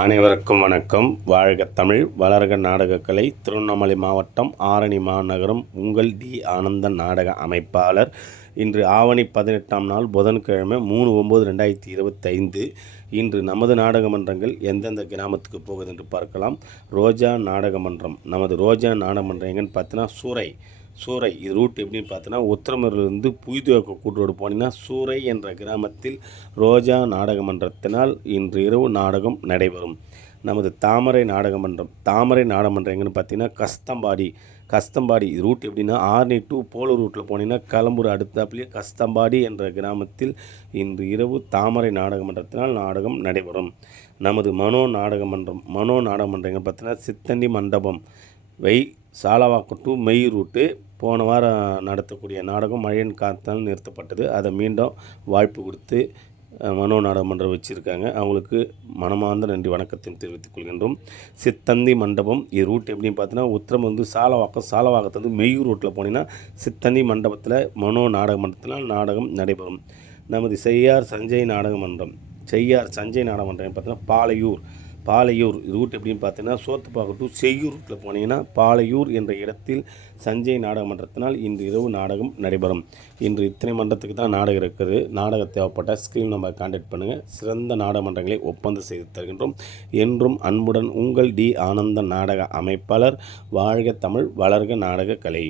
அனைவருக்கும் வணக்கம். வாழ்க தமிழ், வளர்க நாடகக்கலை. திருவண்ணாமலை மாவட்டம் ஆரணி மாநகரம் உங்கள் டி. ஆனந்தன் நாடக அமைப்பாளர். இன்று ஆவணி 18ஆம் நாள் புதன்கிழமை 3/9/2025. இன்று நமது நாடக மன்றங்கள் எந்தெந்த கிராமத்துக்கு போகுது என்று பார்க்கலாம். ரோஜா நாடக மன்றம். நமது ரோஜா நாடக மன்றம் எங்கன்னு பார்த்தீங்கன்னா சூறை. இது ரூட் எப்படின்னு பார்த்தோன்னா உத்திரமேரூர்லேருந்து புய்துவக்க கூட்டோடு போனீங்கன்னா சூறை என்ற கிராமத்தில் ரோஜா நாடக மன்றத்தினால் இன்று இரவு நாடகம் நடைபெறும். நமது தாமரை நாடக மன்றம் எங்கன்னு பார்த்தீங்கன்னா கஸ்தம்பாடி ரூட் எப்படின்னா ஆர்னி டு போலூர் ரூட்டில் போனீங்கன்னா கலம்பூர் அடுத்தாப்புலேயே கஸ்தம்பாடி என்ற கிராமத்தில் இன்று இரவு தாமரை நாடக மன்றத்தினால் நாடகம் நடைபெறும். நமது மனோ நாடக மன்றம் எங்கன்னு பார்த்தீங்கன்னா சித்தண்டி மண்டபம் சாலவாக்கம் டு மெய் ரூட்டு. போன வாரம் நடத்தக்கூடிய நாடகம் மழையின் காத்தால் நிறுத்தப்பட்டது. அதை மீண்டும் வாய்ப்பு கொடுத்து மனோ நாடகமன்றம் வச்சுருக்காங்க. அவங்களுக்கு மனமார்ந்த நன்றி வணக்கத்தையும் தெரிவித்துக் கொள்கின்றோம். சித்தந்தி மண்டபம் இது ரூட் எப்படின்னு பார்த்தீங்கன்னா உத்திரம் சாலவாக்கத்துலேருந்து மெய்யூர் ரூட்டில் போனீங்கன்னா சித்தந்தி மண்டபத்தில் மனோ நாடக மன்றத்தில் நாடகம் நடைபெறும். நமது செய்யார் சஞ்சய் நாடக மன்றம் பார்த்தீங்கன்னா பாலையூர் ரூட் எப்படின்னு பார்த்தீங்கன்னா சோத்துப்பாக்கு டு செய்யூர் ரூட்டில் போனீங்கன்னா பாலையூர் என்ற இடத்தில் சஞ்சய் நாடக மன்றத்தினால் இன்று இரவு நாடகம் நடைபெறும். இன்று இத்தனை மன்றத்துக்கு தான் நாடகம் இருக்குது. நாடகம் தேவைப்பட்ட ஸ்க்ரீன் நம்பர் கான்டாக்ட் பண்ணுங்கள். சிறந்த நாடக மன்றங்களை ஒப்பந்தம் செய்து தருகின்றோம். என்றும் அன்புடன் உங்கள் டி. ஆனந்தன் நாடக அமைப்பாளர். வாழ்க தமிழ், வளர்க நாடக கலை.